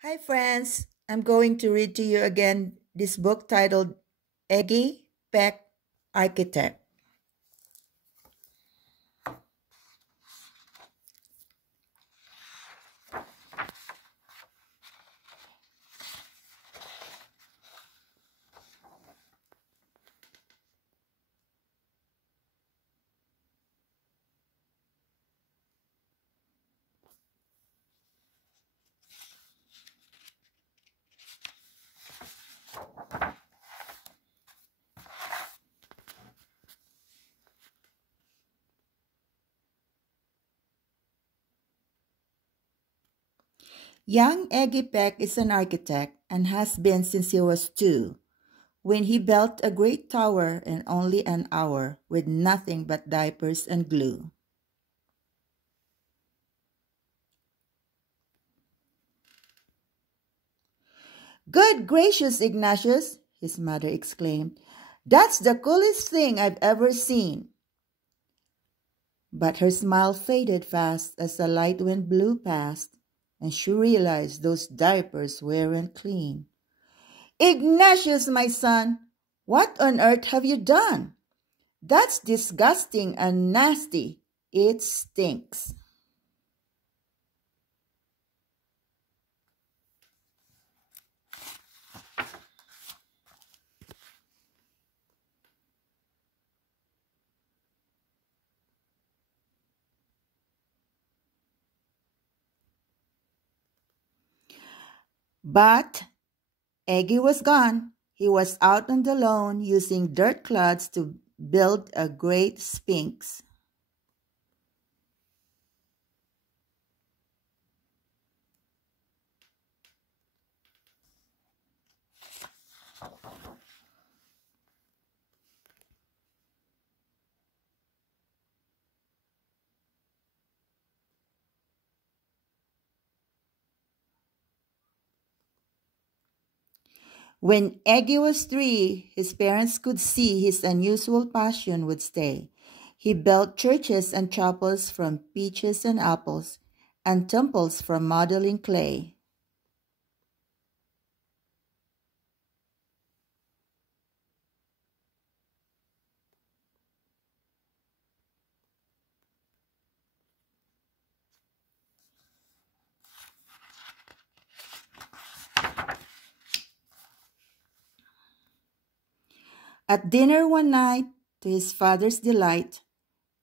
Hi, friends. I'm going to read to you again this book titled Iggy Peck, Architect. Young Iggy Peck is an architect and has been since he was two, when he built a great tower in only an hour with nothing but diapers and glue. Good gracious, Ignatius, his mother exclaimed. That's the coolest thing I've ever seen. But her smile faded fast as the light wind blew past, and she realized those diapers weren't clean. Ignatius, my son, what on earth have you done? That's disgusting and nasty. It stinks. But Eggy was gone. He was out on the lawn using dirt clods to build a great sphinx. When Eggy was 3, his parents could see his unusual passion would stay. He built churches and chapels from peaches and apples, and temples from modeling clay. At dinner one night, to his father's delight,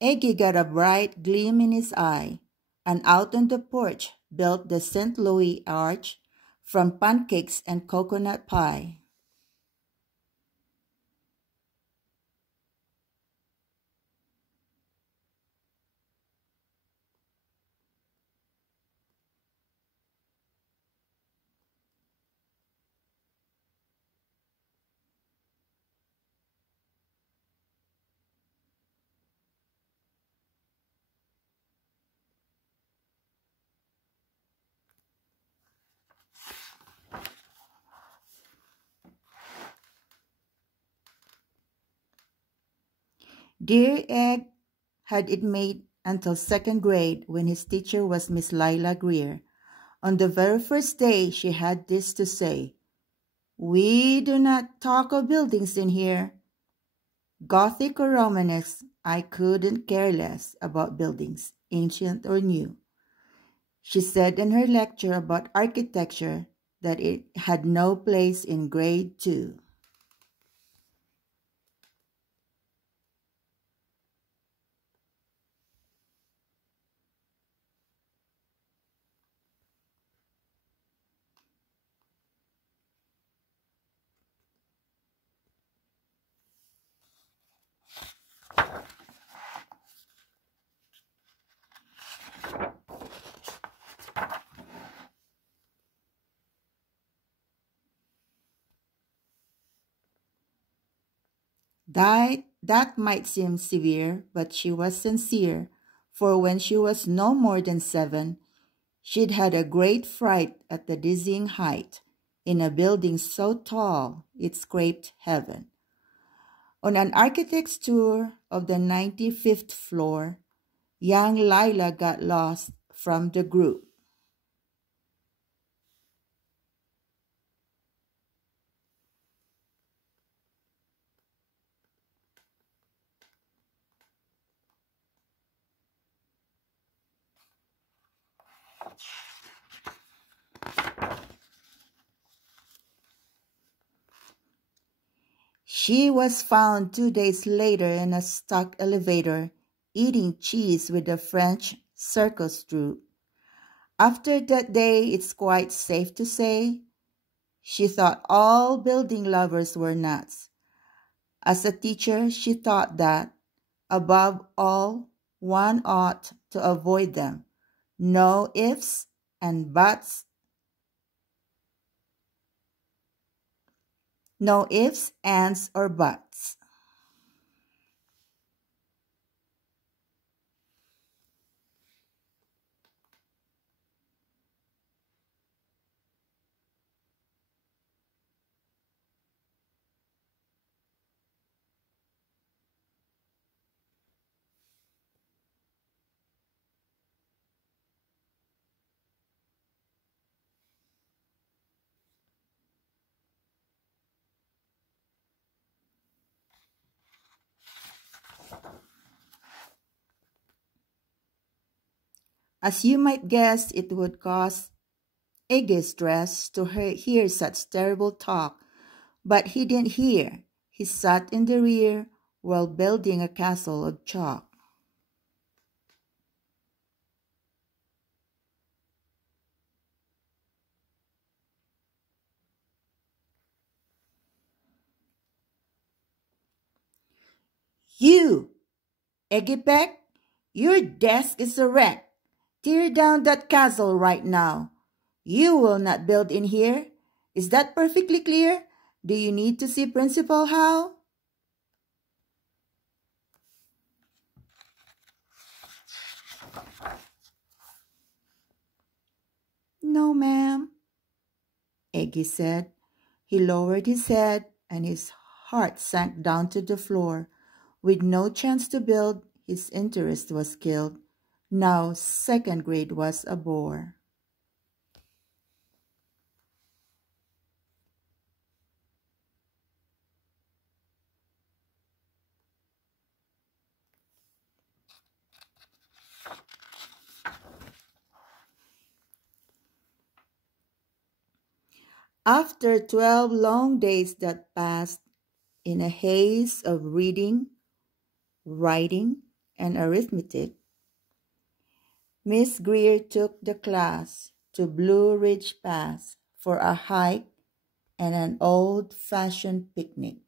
Eggy got a bright gleam in his eye, and out on the porch built the St. Louis arch from pancakes and coconut pie. Dear Egg had it made until second grade when his teacher was Miss Lila Greer. On the very first day, she had this to say, "We do not talk of buildings in here. Gothic or Romanesque, I couldn't care less about buildings, ancient or new." She said in her lecture about architecture that it had no place in grade 2. That might seem severe, but she was sincere, for when she was no more than 7, she'd had a great fright at the dizzying height in a building so tall it scraped heaven. On an architect's tour of the 95th floor, young Lila got lost from the group. She was found 2 days later in a stuck elevator, eating cheese with a French circus troupe. After that day, it's quite safe to say, she thought all building lovers were nuts. As a teacher, she taught that, above all, one ought to avoid them. No ifs and buts. No ifs, ands, or buts. As you might guess, it would cause Iggy stress to hear such terrible talk, but he didn't hear. He sat in the rear while building a castle of chalk. You, Iggy Peck, your desk is a wreck. Tear down that castle right now. You will not build in here. Is that perfectly clear? Do you need to see Principal Howe? No, ma'am, Iggy said. He lowered his head and his heart sank down to the floor. With no chance to build, his interest was killed. Now second grade was a bore. After 12 long days that passed in a haze of reading, writing, and arithmetic, Miss Greer took the class to Blue Ridge Pass for a hike and an old-fashioned picnic.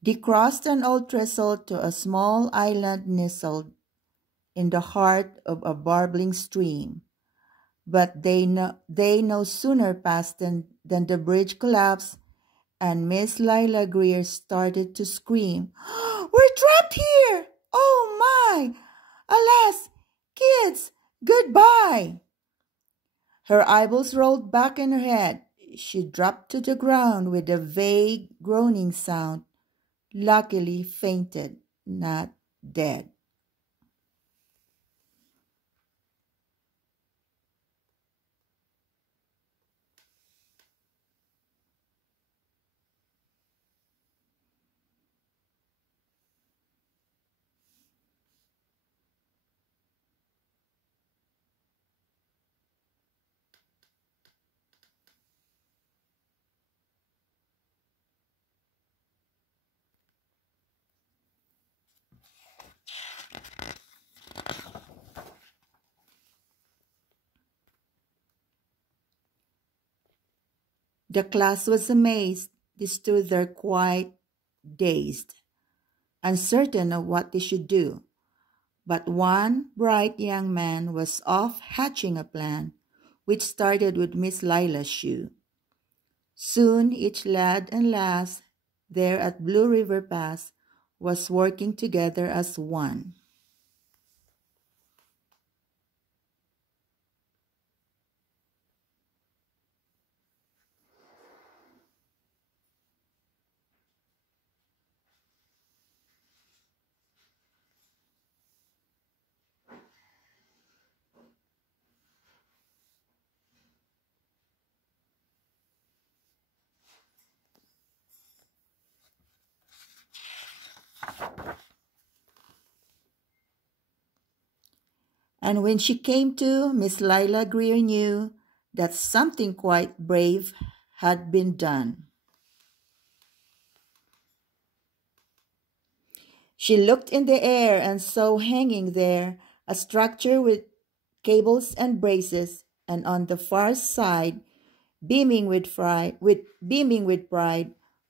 They crossed an old trestle to a small island nestled in the heart of a bubbling stream. But they no sooner passed than the bridge collapsed and Miss Lila Greer started to scream, "We're trapped here! Oh my! Alas, kids, goodbye!" Her eyeballs rolled back in her head. She dropped to the ground with a vague groaning sound. Luckily fainted, not dead. The class was amazed. They stood there quite dazed, uncertain of what they should do. But one bright young man was off hatching a plan, which started with Miss Lila's shoe. Soon each lad and lass there at Blue River Pass was working together as one. And when she came to, Miss Lila Greer knew that something quite brave had been done. She looked in the air and saw hanging there a structure with cables and braces, and on the far side, beaming with pride,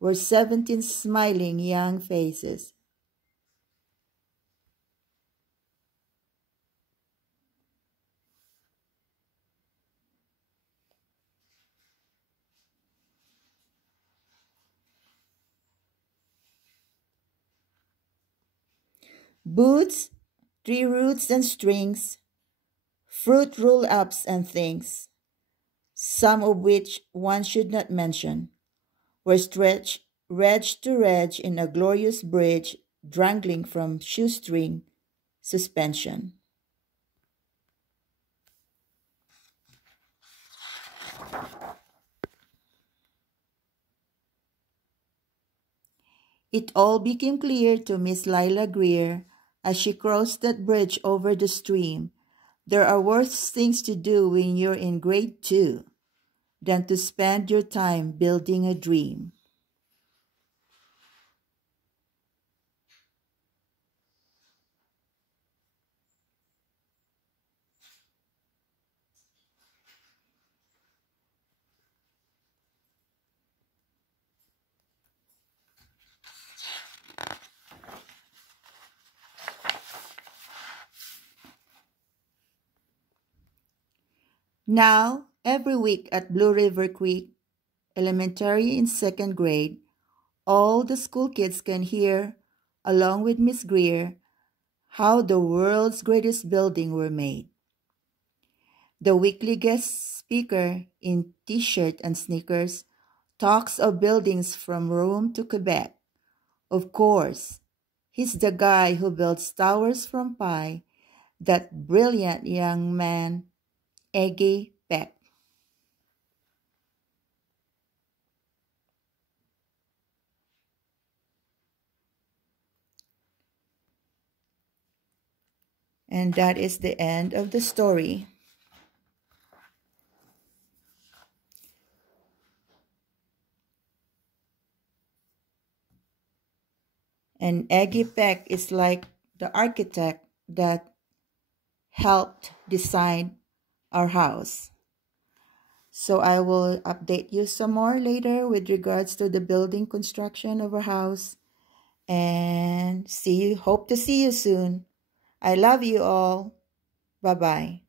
were 17 smiling young faces. Boots, tree roots and strings, fruit roll-ups and things, some of which one should not mention, were stretched wedge to wedge in a glorious bridge dangling from shoestring suspension. It all became clear to Miss Lila Greer as she crossed that bridge over the stream. There are worse things to do when you're in grade 2 than to spend your time building a dream. Now, every week at Blue River Creek Elementary in 2nd grade, all the school kids can hear, along with Miss Greer, how the world's greatest building were made. The weekly guest speaker in t-shirt and sneakers talks of buildings from Rome to Quebec. Of course, he's the guy who builds towers from pie, that brilliant young man, Iggy Peck. And that is the end of the story. And Iggy Peck is like the architect that helped design our house. So I will update you some more later with regards to the building construction of our house. And hope to see you soon. I love you all. Bye-bye.